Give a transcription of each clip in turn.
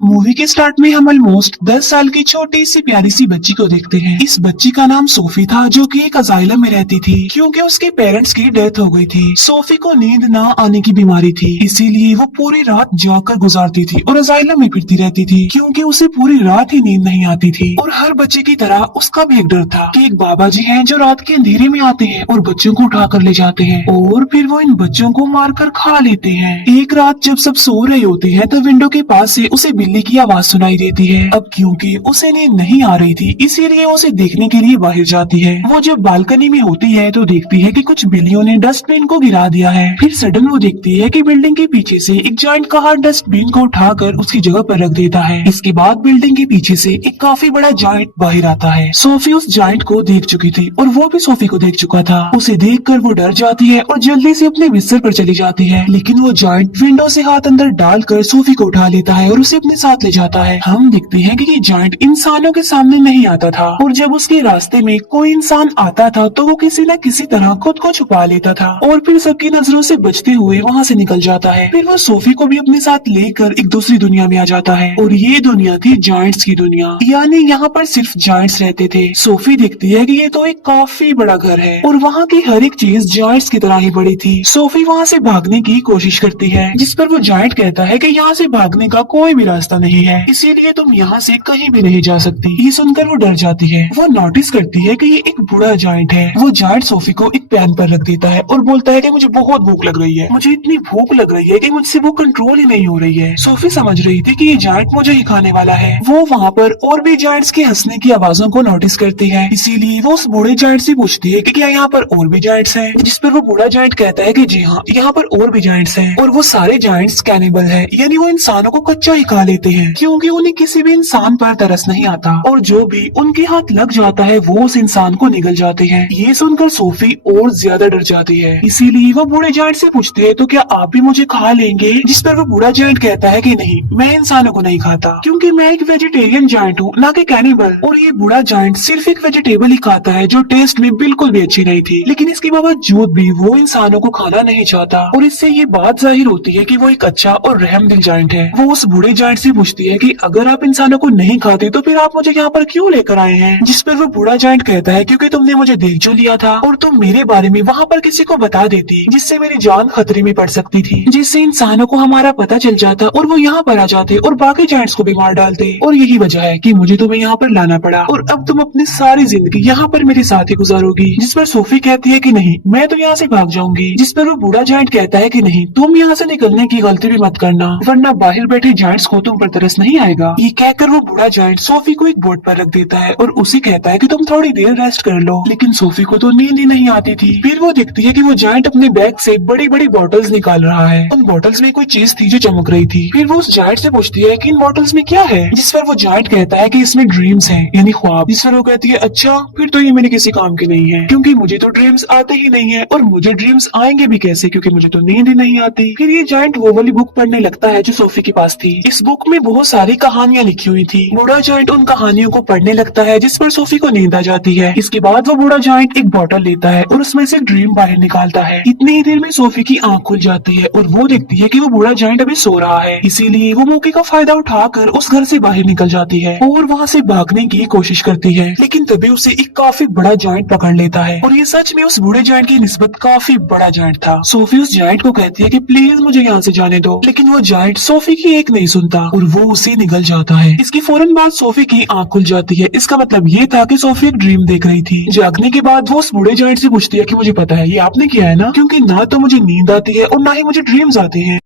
Movie के start में हम ऑलमोस्ट 10 साल की छोटी सी प्यारी सी बच्ची को देखते हैं। इस बच्ची का नाम सोफी था, जो कि एक अजाइलम में रहती थी क्योंकि उसके पेरेंट्स की डेथ हो गई थी। सोफी को नींद ना आने की बीमारी थी, इसीलिए वो पूरी रात जागकर गुजारती थी और अजाइलम में फिरती रहती थी क्योंकि उसे पूरी रात ही नींद नहीं आती थी। और हर बच्चे की तरह उसका भी एक डर था कि एक बाबा जी हैं जो रात के अंधेरे में आते हैं और बच्चों को उठा कर ले जाते हैं और फिर वो इन बच्चों को मारकर खा लेते हैं। एक रात जब सब सो रहे होते हैं तो विंडो के पास से उसे बिल्ली की आवाज सुनाई देती है। अब क्योंकि उसे नींद नहीं आ रही थी, इसीलिए उसे देखने के लिए बाहर जाती है। वो जब बालकनी में होती है तो देखती है कि कुछ बिल्लियों ने डस्टबिन को गिरा दिया है। फिर सडन वो देखती है कि बिल्डिंग के पीछे से एक जायंट कार डस्टबिन को उठाकर उसकी जगह पर रख देता है। इसके बाद बिल्डिंग के पीछे से एक काफी बड़ा जायंट बाहर आता है। सोफी उस जायंट को देख चुकी थी और वो भी सोफी को देख चुका था। उसे देखकर वो डर जाती है और जल्दी से अपने बिस्तर पर चली जाती है, लेकिन वो जायंट विंडो से हाथ अंदर डालकर सोफी को उठा लेता है और उसे अपने साथ ले जाता है। हम देखते हैं कि ये जायंट इंसानों के सामने नहीं आता था और जब उसके रास्ते में कोई इंसान आता था तो वो किसी न किसी तरह खुद को छुपा लेता था और फिर सबकी नजरों से बचते हुए वहाँ से निकल जाता है। फिर वो सोफी को भी अपने साथ लेकर एक दूसरी दुनिया में आ जाता है और ये दुनिया थी जायंट्स की दुनिया, यानी यहाँ पर सिर्फ जायंट्स रहते थे। सोफी देखती है कि ये तो एक काफी बड़ा घर है और वहाँ की हर एक चीज जायंट्स की तरह ही बड़ी थी। सोफी वहाँ से भागने की कोशिश करती है, जिस पर वो जायंट कहता है कि यहाँ से भागने का कोई भी रास्ता नहीं है, इसीलिए तुम यहाँ से कहीं भी नहीं जा सकती। ये सुनकर वो डर जाती है। वो नोटिस करती है कि ये एक बूढ़ा जायंट है। वो जायंट सोफी को एक पैन पर रख देता है और बोलता है कि मुझे बहुत भूख लग रही है, मुझे इतनी भूख लग रही है कि मुझसे वो कंट्रोल ही नहीं हो रही है। सोफी समझ रही थी कि ये जायंट मुझे ही खाने वाला है। वो वहाँ पर और भी जायंट्स के हंसने की आवाजों को नोटिस करती है, इसीलिए वो उस बूढ़े जायंट से पूछती है कि क्या यहाँ पर और भी जायंट्स हैं, जिस पर वो बूढ़ा जायंट कहता है कि जी हाँ, यहाँ पर और भी जायंट्स हैं और वो सारे जायंट्स कैनिबल है, यानी वो इंसानों को कच्चा ही खा लेते हैं क्योंकि उन्हें किसी भी इंसान पर तरस नहीं आता और जो भी उनके हाथ लग जाता है वो उस इंसान को निगल जाते हैं। ये सुनकर सोफी और ज्यादा डर जाती है, इसीलिए वो बूढ़े जायंट से पूछते हैं तो क्या आप भी मुझे खा लेंगे, जिस पर वो बूढ़ा जायंट कहता है कि नहीं, मैं इंसानों को नहीं खाता क्योंकि मैं एक वेजिटेरियन जायंट हूँ, ना कि कैनिबल। और ये बूढ़ा जायंट सिर्फ एक वेजिटेबल ही खाता है जो टेस्ट में बिल्कुल भी अच्छी नहीं थी, लेकिन इसके बावजूद भी वो इंसानों को खाना नहीं चाहता और इससे ये बात जाहिर होती है कि वो एक अच्छा और रहमदिल जायंट है। वो उस बूढ़े जायंट से पूछती है कि अगर आप इंसानों को नहीं खाते तो फिर आप मुझे यहाँ पर क्यों लेकर आए हैं, जिस पर वो बूढ़ा जायंट कहता है क्योंकि तुमने मुझे देख जो लिया था और तुम मेरे बारे में वहाँ पर किसी को बता देती जिससे मेरी जान खतरे में पड़ सकती थी, जिससे इंसानों को हमारा पता चल जाता और वो यहाँ पर आ जाते और बाकी जायंट्स को भी मार डालते। और यही वजह है कि मुझे तुम्हें यहाँ पर लाना पड़ा और अब तुम अपनी सारी जिंदगी यहाँ पर मेरे साथ ही गुजारोगी। जिस पर सोफी कहती है कि नहीं, मैं तो यहाँ से भाग जाऊंगी, जिस पर वो बूढ़ा जायंट कहता है कि नहीं, तुम यहाँ से निकलने की गलती भी मत करना वरना बाहर बैठे जायंट्स को तुम पर तरस नहीं आएगा। ये कहकर वो बूढ़ा जायंट सोफी को एक बोर्ड पर रख देता है और उसे कहता है कि तुम थोड़ी देर रेस्ट कर लो, लेकिन सोफी को तो नींद ही नहीं आती थी। फिर वो देखती है कि वो जायंट अपने बैग से बड़ी बड़ी बॉटल्स निकाल रहा है। उन बॉटल्स में कोई चीज थी जो चमक रही थी। फिर वो उस जायंट से पूछती है कि इन बॉटल्स में क्या है, जिस पर वो जायंट कहता है कि इसमें ड्रीम्स हैं, यानी ख्वाब। जिस पर वो कहती है अच्छा, फिर तो ये मेरे किसी काम के नहीं है क्योंकि मुझे तो ड्रीम्स आते ही नहीं है और मुझे ड्रीम्स आएंगे भी कैसे क्योंकि मुझे तो नींद ही नहीं आती। फिर ये जायंट वो वाली बुक पढ़ने लगता है जो सोफी के पास थी। इस बुक में बहुत सारी कहानियां लिखी हुई थी। बूढ़ा जायंट उन कहानियों को पढ़ने लगता है जिस पर सोफी को नींद आ जाती है। इसके बाद वो बूढ़ा जायंट एक बॉटल लेता है और उसमें से ड्रीम बाहर निकालता है। इतनी ही देर में सोफी की आंख खुल जाती है और वो देखती है कि वो बूढ़ा जायंट अभी सो रहा है, इसीलिए वो मौके का फायदा उठाकर उस घर से बाहर निकल जाती है और वहाँ से भागने की कोशिश करती है, लेकिन तभी उसे एक काफी बड़ा जायंट पकड़ लेता है और ये सच में उस बूढ़े जायंट की निस्बत काफी बड़ा जायंट था। सोफी उस जायंट को कहती है कि प्लीज मुझे यहाँ से जाने दो, लेकिन वो जायंट सोफी की एक नहीं सुनता और वो उसे निगल जाता है। इसकी फौरन बाद सोफी की आंख खुल जाती है। इसका मतलब ये था कि सोफी एक ड्रीम देख रही थी। जागने के बाद वो उस बूढ़े जायंट से पूछती है कि मुझे पता है ये आपने किया है ना, क्योंकि ना तो मुझे नींद आती है और ना ही मुझे ड्रीम्स आते हैं,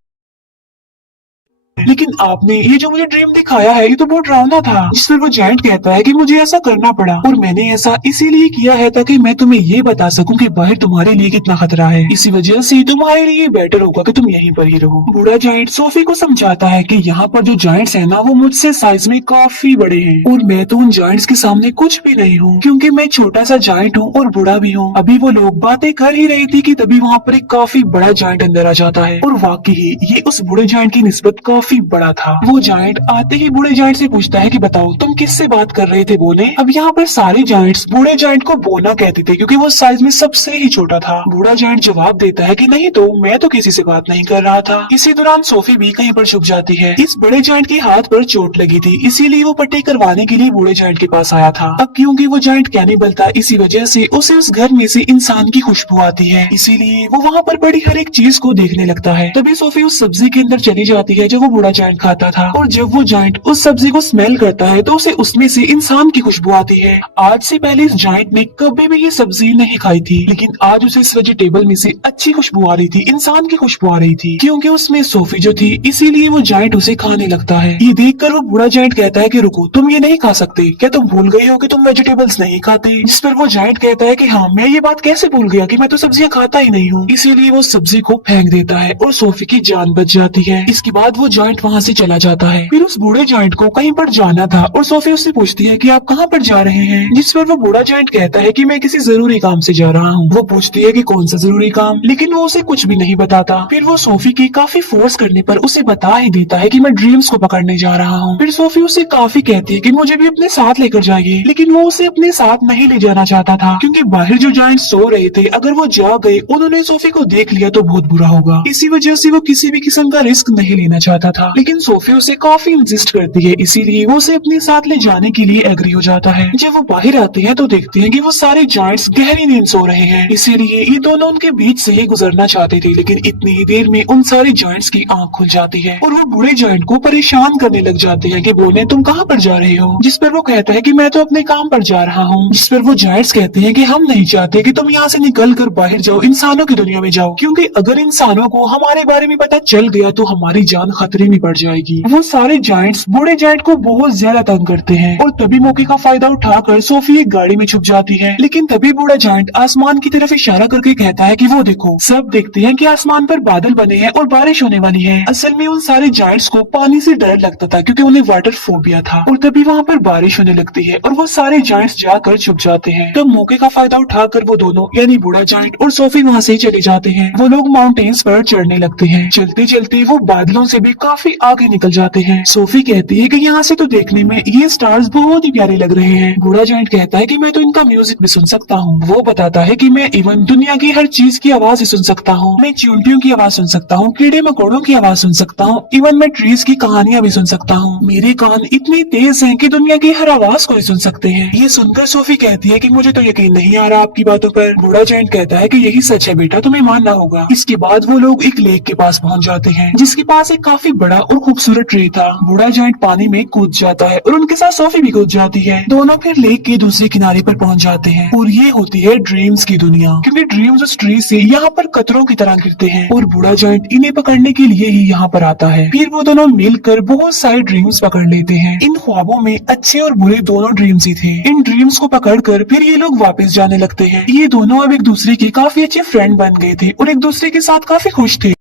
लेकिन आपने ये जो मुझे ड्रीम दिखाया है ये तो बहुत डरावना था। जिस पर वो जायंट कहता है कि मुझे ऐसा करना पड़ा और मैंने ऐसा इसीलिए किया है ताकि मैं तुम्हें ये बता सकूं कि बाहर तुम्हारे लिए कितना खतरा है, इसी वजह से तुम्हारे लिए बेटर होगा कि तुम यहीं पर ही रहो। बूढ़ा जायंट सोफी को समझाता है कि यहाँ पर जो जायंट्स है ना वो मुझसे साइज में काफी बड़े हैं और मैं तो उन जायंट्स के सामने कुछ भी नहीं हूँ क्योंकि मैं छोटा सा जायंट हूँ और बूढ़ा भी हूँ। अभी वो लोग बातें कर ही रही थी कि तभी वहाँ पर एक काफी बड़ा जायंट अंदर आ जाता है और वाकई ये उस बूढ़े जायंट की निस्बत काफी काफी बड़ा था। वो जायंट आते ही बूढ़े जायंट से पूछता है कि बताओ तुम किससे बात कर रहे थे बोले। अब यहाँ पर सारे जायंट्स बूढ़े जायंट को बोना कहते थे क्योंकि वो साइज में सबसे ही छोटा था। बूढ़ा जायंट जवाब देता है कि नहीं तो मैं तो किसी से बात नहीं कर रहा था। इसी दौरान सोफी भी कहीं पर छुप जाती है। इस बड़े जायंट के हाथ पर चोट लगी थी, इसीलिए वो पट्टी करवाने के लिए बूढ़े जायंट के पास आया था। अब क्योंकि वो जायंट कैनिबल था, इसी वजह से उसे उस घर में से इंसान की खुशबू आती है, इसीलिए वो वहाँ पर पड़ी हर एक चीज को देखने लगता है। तभी सोफी उस सब्जी के अंदर चली जाती है जो वो बूढ़ा जायंट खाता था, और जब वो जायंट उस सब्जी को स्मेल करता है तो उसे उसमें से इंसान की खुशबू आती है। आज से पहले इस जायंट ने कभी भी ये सब्जी नहीं खाई थी, लेकिन आज उसे इस वेजिटेबल में से अच्छी खुशबू आ रही थी, इंसान की खुशबू आ रही थी, क्योंकि उसमें सोफी जो थी, इसीलिए वो जायंट उसे खाने लगता है। ये देखकर वो बूढ़ा जायंट कहता है कि रुको, तुम ये नहीं खा सकते, क्या तुम भूल गए हो कि तुम वेजिटेबल्स नहीं खाते। जिस पर वो जायंट कहता है कि हाँ, मैं ये बात कैसे भूल गया कि मैं तो सब्जियां खाता ही नहीं हूँ। इसीलिए वो सब्जी को फेंक देता है और सोफी की जान बच जाती है। इसके बाद वो जायंट वहाँ से चला जाता है। फिर उस बूढ़े जायंट को कहीं पर जाना था और सोफी उससे पूछती है कि आप कहाँ पर जा रहे हैं, जिस पर वो बूढ़ा जायंट कहता है कि मैं किसी जरूरी काम से जा रहा हूँ। वो पूछती है कि कौन सा जरूरी काम, लेकिन वो उसे कुछ भी नहीं बताता। फिर वो सोफी की काफी फोर्स करने पर उसे बता ही देता है कि मैं ड्रीम्स को पकड़ने जा रहा हूँ। फिर सोफी उसे काफी कहती है कि मुझे भी अपने साथ लेकर जाइए, लेकिन वो उसे अपने साथ नहीं ले जाना चाहता था, क्योंकि बाहर जो जायंट सो रहे थे, अगर वो जाग गए, उन्होंने सोफी को देख लिया तो बहुत बुरा होगा। इसी वजह से वो किसी भी किस्म का रिस्क नहीं लेना चाहता था, लेकिन सोफी उसे काफी इंसिस्ट करती है, इसीलिए वो उसे अपने साथ ले जाने के लिए एग्री हो जाता है। जब वो बाहर आते हैं तो देखते हैं कि वो सारे जायंट्स गहरी नींद सो रहे हैं, इसीलिए ये दोनों उनके बीच से ही गुजरना चाहते थे, लेकिन इतनी ही देर में उन सारे जायंट्स की आंख खुल जाती है और वो बूढ़े जायंट को परेशान करने लग जाते हैं कि बोले तुम कहाँ पर जा रहे हो, जिस पर वो कहता है कि मैं तो अपने काम पर जा रहा हूँ। जिस पर वो जायंट्स कहते हैं कि हम नहीं चाहते कि तुम यहाँ से निकल कर बाहर जाओ, इंसानों की दुनिया में जाओ, क्योंकि अगर इंसानों को हमारे बारे में पता चल गया तो हमारी जान खतरे में पड़ जाएगी। वो सारे जायंट्स बूढ़े जायंट को बहुत ज्यादा तंग करते हैं और तभी मौके का फायदा उठाकर सोफी एक गाड़ी में छुप जाती है, लेकिन तभी बूढ़ा जायंट आसमान की तरफ इशारा करके कहता है कि वो देखो। सब देखते हैं कि आसमान पर बादल बने हैं और बारिश होने वाली है। असल में उन सारे जायंट्स को पानी से डर लगता था क्योंकि उन्हें वाटर फोबिया था, और तभी वहाँ पर बारिश होने लगती है और वो सारे जायंट्स जाकर छुप जाते हैं। तो मौके का फायदा उठाकर वो दोनों यानी बूढ़ा जायंट और सोफी वहाँ से चले जाते हैं। वो लोग माउंटेन्स पर चढ़ने लगते हैं। चलते चलते वो बादलों से भी काफी आगे निकल जाते हैं। सोफी कहती है कि यहाँ से तो देखने में ये स्टार्स बहुत ही प्यारे लग रहे हैं। बूढ़ा जायंट कहता है कि मैं तो इनका म्यूजिक भी सुन सकता हूँ। वो बताता है कि मैं इवन दुनिया की हर चीज की आवाज सुन सकता हूँ। मैं चींटियों की आवाज सुन सकता हूँ, कीड़े मकोड़ों की आवाज सुन सकता हूँ, इवन मैं ट्रीज की कहानियां भी सुन सकता हूँ। मेरे कान इतने तेज हैं कि दुनिया की हर आवाज को ही सुन सकते हैं। ये सुनकर सोफी कहती है कि मुझे तो यकीन नहीं आ रहा आपकी बातों पर। बूढ़ा जायंट कहता है कि यही सच है बेटा, तुम्हें मानना होगा। इसके बाद वो लोग एक लेक के पास पहुँच जाते हैं, जिसके पास एक काफी बड़ा और खूबसूरत ट्री था। बूढ़ा जायंट पानी में कूद जाता है और उनके साथ सोफी भी कूद जाती है। दोनों फिर लेक के दूसरे किनारे पर पहुँच जाते हैं और ये होती है ड्रीम्स की दुनिया, क्योंकि ड्रीम्स उस ट्री से यहाँ पर कतरों की तरह गिरते हैं और बूढ़ा जायंट इन्हें पकड़ने के लिए ही यहाँ पर आता है। फिर वो दोनों मिलकर बहुत सारे ड्रीम्स पकड़ लेते हैं। इन ख्वाबों में अच्छे और बुरे दोनों ड्रीम्स ही थे। इन ड्रीम्स को पकड़कर फिर ये लोग वापस जाने लगते हैं। ये दोनों अब एक दूसरे के काफी अच्छे फ्रेंड बन गए थे और एक दूसरे के साथ काफी खुश थे।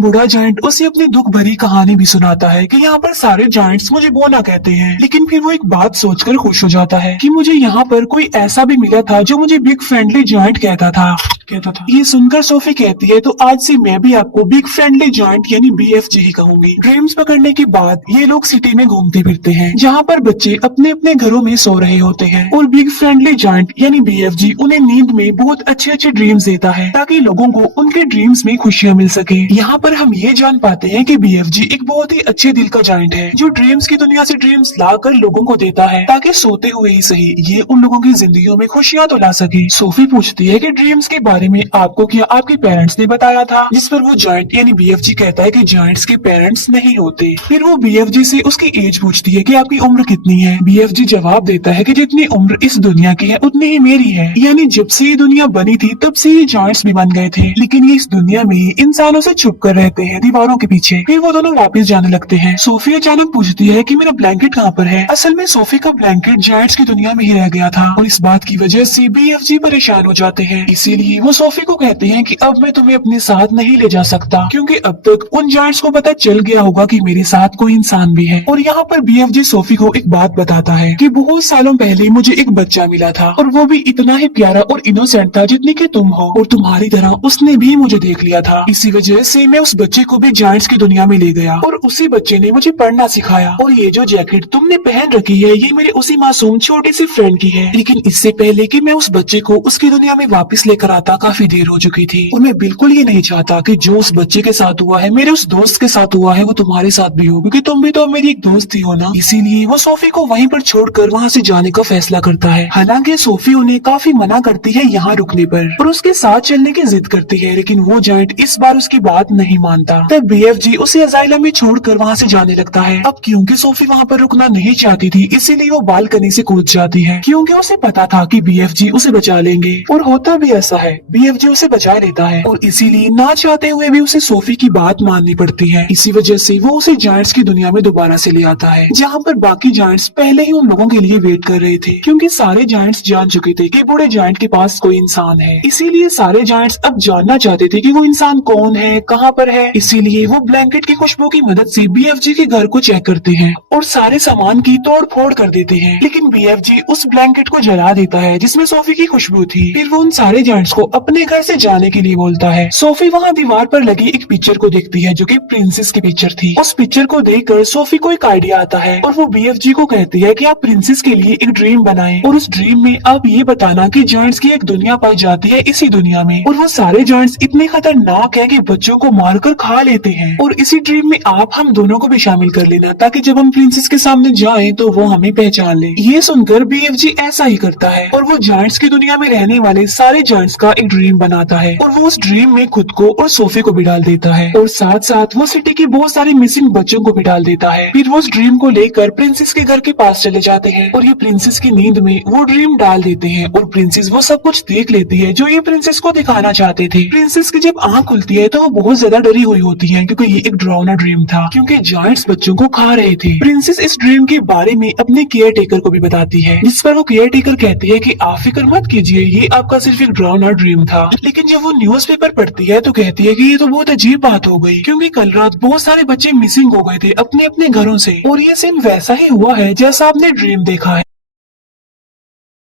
बूढ़ा जायंट उसे अपनी दुख भरी कहानी भी सुनाता है कि यहाँ पर सारे जायंट्स मुझे बोना कहते हैं, लेकिन फिर वो एक बात सोचकर खुश हो जाता है कि मुझे यहाँ पर कोई ऐसा भी मिला था जो मुझे बिग फ्रेंडली जायंट कहता था। ये सुनकर सोफी कहती है तो आज से मैं भी आपको बिग फ्रेंडली जायंट यानी BFG ही कहूंगी। ड्रीम्स पकड़ने के बाद ये लोग सिटी में घूमते फिरते हैं, जहाँ पर बच्चे अपने अपने घरों में सो रहे होते हैं और बिग फ्रेंडली जायंट यानी BFG उन्हें नींद में बहुत अच्छे अच्छे ड्रीम्स देता है ताकि लोगों को उनके ड्रीम्स में खुशियाँ मिल सके। यहाँ पर हम ये जान पाते हैं कि BFG एक बहुत ही अच्छे दिल का जायंट है जो ड्रीम्स की दुनिया से ड्रीम्स लाकर लोगों को देता है ताकि सोते हुए ही सही ये उन लोगों की जिंदगियों में खुशियाँ तो ला सके। सोफी पूछती है कि ड्रीम्स के बारे में आपको क्या आपके पेरेंट्स ने बताया था, जिस पर वो जायंट यानी BFG कहता है कि जायंट्स के पेरेंट्स नहीं होते। फिर वो BFG से उसकी एज पूछती है कि आपकी उम्र कितनी है। BFG जवाब देता है कि जितनी उम्र इस दुनिया की है उतनी ही मेरी है, यानी जब से ये दुनिया बनी थी तब से ये जायंट्स भी बन गए थे, लेकिन ये इस दुनिया में ही इंसानों से छुप कर रहते हैं दीवारों के पीछे। फिर वो दोनों वापस जाने लगते हैं। सोफी अचानक पूछती है कि मेरा ब्लैंकेट कहाँ पर है। असल में सोफी का ब्लैंकेट जायंट्स की दुनिया में ही रह गया था और इस बात की वजह से BFG परेशान हो जाते हैं, इसीलिए वो सोफी को कहते हैं कि अब मैं तुम्हें अपने साथ नहीं ले जा सकता, क्योंकि अब तक उन जायंट्स को पता चल गया होगा कि मेरे साथ कोई इंसान भी है। और यहाँ पर बीएफजी सोफी को एक बात बताता है कि बहुत सालों पहले मुझे एक बच्चा मिला था और वो भी इतना ही प्यारा और इनोसेंट था जितनी कि तुम हो, और तुम्हारी तरह उसने भी मुझे देख लिया था। इसी वजह से मैं उस बच्चे को भी जायंट्स की दुनिया में ले गया और उसी बच्चे ने मुझे पढ़ना सिखाया। और ये जो जैकेट तुमने पहन रखी है ये मेरे उसी मासूम छोटी सी फ्रेंड की है। लेकिन इससे पहले कि मैं उस बच्चे को उसकी दुनिया में वापस लेकर आता काफी देर हो चुकी थी, और मैं बिल्कुल ये नहीं चाहता कि जो उस बच्चे के साथ हुआ है, मेरे उस दोस्त के साथ हुआ है, वो तुम्हारे साथ भी हो, क्योंकि तुम भी तो मेरी एक दोस्त ही हो ना। इसीलिए वो सोफी को वहीं पर छोड़कर वहाँ से जाने का फैसला करता है। हालांकि सोफी उन्हें काफी मना करती है यहाँ रुकने पर और उसके साथ चलने की जिद करती है, लेकिन वो जायंट इस बार उसकी बात नहीं मानता। तब बीएफजी उसे अजाइलम में छोड़कर वहाँ से जाने लगता है। अब क्योंकि सोफी वहाँ पर रुकना नहीं चाहती थी, इसीलिए वो बालकनी से कूद जाती है, क्योंकि उसे पता था कि बीएफजी उसे बचा लेंगे। और होता भी ऐसा है, बीएफजी उसे बचा लेता है और इसीलिए ना चाहते हुए भी उसे सोफी की बात माननी पड़ती है। इसी वजह से वो उसे जायंट्स की दुनिया में दोबारा से ले आता है, जहाँ पर बाकी जायंट्स पहले ही उन लोगों के लिए वेट कर रहे थे, क्योंकि सारे जायंट्स जान चुके थे कि बूढ़े जायंट के पास कोई इंसान है। इसीलिए सारे जायंट्स अब जानना चाहते थे कि वो इंसान कौन है, कहाँ पर है। इसीलिए वो ब्लैंकेट की खुशबू की मदद से बीएफजी के घर को चेक करते हैं और सारे सामान की तोड़ फोड़ कर देते हैं। लेकिन बीएफजी उस ब्लैंकेट को जला देता है जिसमें सोफी की खुशबू थी। फिर वो उन सारे जायंट्स को अपने घर से जाने के लिए बोलता है। सोफी वहाँ दीवार पर लगी एक पिक्चर को देखती है जो कि प्रिंसेस की पिक्चर थी। उस पिक्चर को देखकर सोफी को एक आइडिया आता है और वो बीएफजी को कहती है कि आप प्रिंसेस के लिए एक ड्रीम बनाएं और उस ड्रीम में आप ये बताना कि जायंट्स की एक दुनिया पाई जाती है इसी दुनिया में, और वो सारे जायंट्स इतने खतरनाक है कि बच्चों को मारकर खा लेते हैं, और इसी ड्रीम में आप हम दोनों को भी शामिल कर लेना ताकि जब हम प्रिंसेस के सामने जाएं तो वो हमें पहचान ले। ये सुनकर बीएफजी ऐसा ही करता है और वो जायंट्स की दुनिया में रहने वाले सारे जायंट्स का एक ड्रीम बनाता है और वो उस ड्रीम में खुद को और सोफी को भी डाल देता है, और साथ साथ वो सिटी के बहुत सारे मिसिंग बच्चों को भी डाल देता है। फिर वो उस ड्रीम को लेकर प्रिंसेस के घर के पास चले जाते हैं और ये प्रिंसेस की नींद में वो ड्रीम डाल देते हैं और प्रिंसेस वो सब कुछ देख लेती है जो ये प्रिंसेस को दिखाना चाहते थे। प्रिंसेस की जब आँख खुलती है तो वो बहुत ज्यादा डरी हुई होती है, क्योंकि ये एक डरावना ड्रीम था, क्योंकि जायंट्स बच्चों को खा रहे थे। प्रिंसेस इस ड्रीम के बारे में अपने केयर टेकर को भी बताती है, जिस पर वो केयर टेकर कहती है कि आप फिक्र मत कीजिए, ये आपका सिर्फ एक डरावना ड्रीम था। लेकिन जब वो न्यूज़पेपर पढ़ती है तो कहती है कि ये तो बहुत अजीब बात हो गई, क्योंकि कल रात बहुत सारे बच्चे मिसिंग हो गए थे अपने अपने घरों से, और ये सेम वैसा ही हुआ है जैसा आपने ड्रीम देखा है।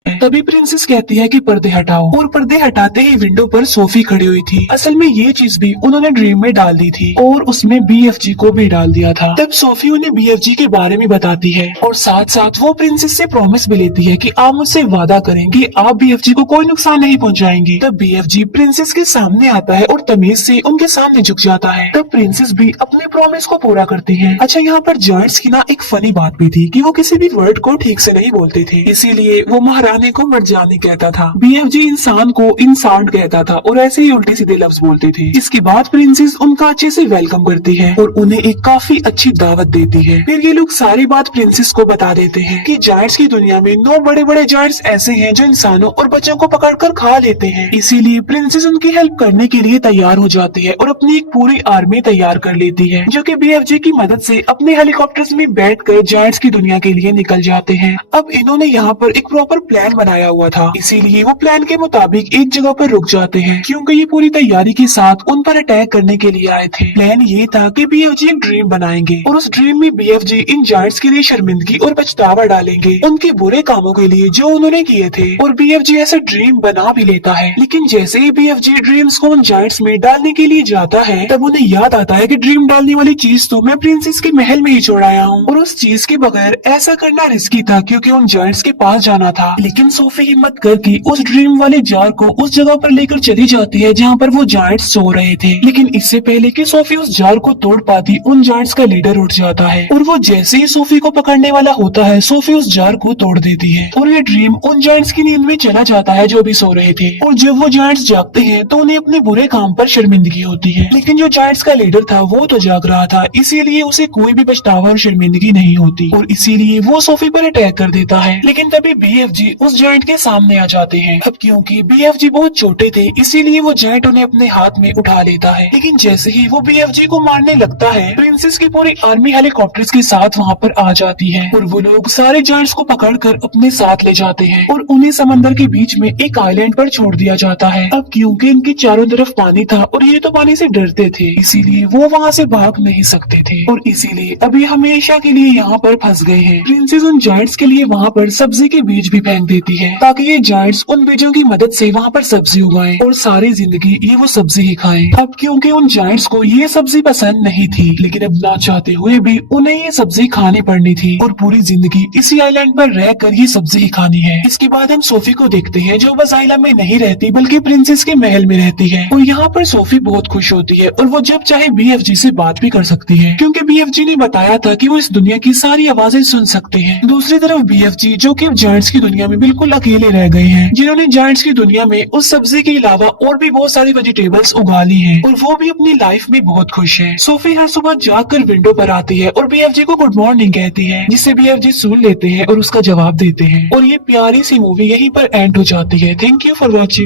तभी प्रिंसेस कहती है कि पर्दे हटाओ, और पर्दे हटाते ही विंडो पर सोफी खड़ी हुई थी। असल में ये चीज भी उन्होंने ड्रीम में डाल दी थी और उसमें बीएफजी को भी डाल दिया था। तब सोफी उन्हें बीएफजी के बारे में बताती है और साथ साथ वो प्रिंसेस से प्रॉमिस भी लेती है कि आप मुझसे वादा करेंगे आप बीएफजी को कोई नुकसान नहीं पहुंचाएंगी। तब बीएफजी प्रिंसेस के सामने आता है और तमीज से उनके सामने झुक जाता है। तब प्रिंसेस भी अपने प्रॉमिस को पूरा करती है। अच्छा, यहाँ पर जायंट्स की ना एक फनी बात भी थी कि वो किसी भी वर्ड को ठीक से नहीं बोलते थे, इसीलिए वो महारानी को मर्जानी कहता था, बीएफजी इंसान को इंसान कहता था और ऐसे ही उल्टे सीधे लफ्ज बोलते थे। इसके बाद प्रिंसेस उनका अच्छे से वेलकम करती है और उन्हें एक काफी अच्छी दावत देती है। फिर ये लोग सारी बात प्रिंसेस को बता देते हैं कि जायंट्स की दुनिया में 9 बड़े बड़े जायंट्स ऐसे हैं जो इंसानों और बच्चों को पकड़कर खा लेते हैं। इसीलिए प्रिंसेस उनकी हेल्प करने के लिए तैयार हो जाती है और अपनी एक पूरी आर्मी तैयार कर लेती है, जो कि बीएफजी की मदद से अपने हेलीकॉप्टर्स में बैठकर जायंट्स की दुनिया के लिए निकल जाते हैं। अब इन्होंने यहाँ पर एक प्रॉपर प्लान बनाया हुआ था, इसीलिए वो प्लान के मुताबिक एक जगह पर रुक जाते हैं, क्योंकि ये पूरी तैयारी के साथ उन पर अटैक करने के लिए आए थे। प्लान ये था कि बीएफजी एक ड्रीम बनाएंगे और उस ड्रीम में बीएफजी इन जायंट्स के लिए शर्मिंदगी और पछतावा डालेंगे उनके बुरे कामों के लिए जो उन्होंने किए थे, और बीएफजी ऐसा ड्रीम बना भी लेता है। लेकिन जैसे ही बीएफजी ड्रीम्स को उन जायंट्स में डालने के लिए जाता है, तब उन्हें याद आता है कि ड्रीम डालने वाली चीज तो मैं प्रिंसेस के महल में ही छोड़ आया हूँ, और उस चीज के बगैर ऐसा करना रिस्की था क्योंकि उन जायंट्स के पास जाना था। लेकिन सोफी हिम्मत करके उस ड्रीम वाले जार को उस जगह पर लेकर चली जाती है जहाँ पर वो जायंट्स सो रहे थे। लेकिन इससे पहले कि सोफी उस जार को तोड़ पाती, उन जायंट्स का लीडर उठ जाता है और वो जैसे ही सोफी को पकड़ने वाला होता है, सोफी उस जार को तोड़ देती है और ये ड्रीम उन जायंट्स की नींद में चला जाता है जो भी सो रहे थे। और जब वो जायंट्स जागते हैं तो उन्हें अपने बुरे काम पर शर्मिंदगी होती है, लेकिन जो जायंट्स का लीडर था वो तो जाग रहा था, इसीलिए उसे कोई भी पछतावा और शर्मिंदगी नहीं होती और इसीलिए वो सोफी पर अटैक कर देता है। लेकिन तभी बीएफजी उस जायंट के सामने आ जाते हैं। अब क्योंकि BFG बहुत छोटे थे इसीलिए वो जायंट उन्हें अपने हाथ में उठा लेता है, लेकिन जैसे ही वो BFG को मारने लगता है प्रिंसेस की पूरी आर्मी हेलीकॉप्टर्स के साथ वहाँ पर आ जाती है और वो लोग सारे जायंट्स को पकड़कर अपने साथ ले जाते हैं और उन्हें समंदर के बीच में एक आइलैंड पर छोड़ दिया जाता है। अब क्योंकि इनके चारों तरफ पानी था और ये तो पानी से डरते थे इसीलिए वो वहाँ से भाग नहीं सकते थे और इसीलिए अभी हमेशा के लिए यहाँ पर फंस गए हैं। प्रिंसेस उन जायंट्स के लिए वहाँ पर सब्जी के बीज भी फेंक देती है ताकि ये जायंट्स उन बीजों की मदद से वहाँ पर सब्जी उगाएं और सारी जिंदगी ये वो सब्जी ही खाएं। अब क्योंकि उन जायंट्स को ये सब्जी पसंद नहीं थी लेकिन अब ना चाहते हुए भी उन्हें ये सब्जी खानी पड़नी थी और पूरी जिंदगी इसी आइलैंड पर रह कर ये सब्जी ही खानी है। इसके बाद हम सोफी को देखते हैं जो बस आइलैंड में नहीं रहती बल्कि प्रिंसेस के महल में रहती है और यहाँ पर सोफी बहुत खुश होती है और वो जब चाहे BFG से बात भी कर सकती है क्योंकि BFG ने बताया था कि वो इस दुनिया की सारी आवाजें सुन सकते हैं। दूसरी तरफ BFG जो कि जायंट्स की दुनिया में बिल्कुल अकेले रह गए हैं जिन्होंने जायंट्स की दुनिया में उस सब्जी के अलावा और भी बहुत सारी वेजिटेबल्स उगा ली है और वो भी अपनी लाइफ में बहुत खुश है। सोफी हर सुबह जाकर विंडो पर आती है और BFG को गुड मॉर्निंग कहती है जिससे BFG सुन लेते हैं और उसका जवाब देते हैं और ये प्यारी सी मूवी यहीं पर एंड हो जाती है। Thank you for watching.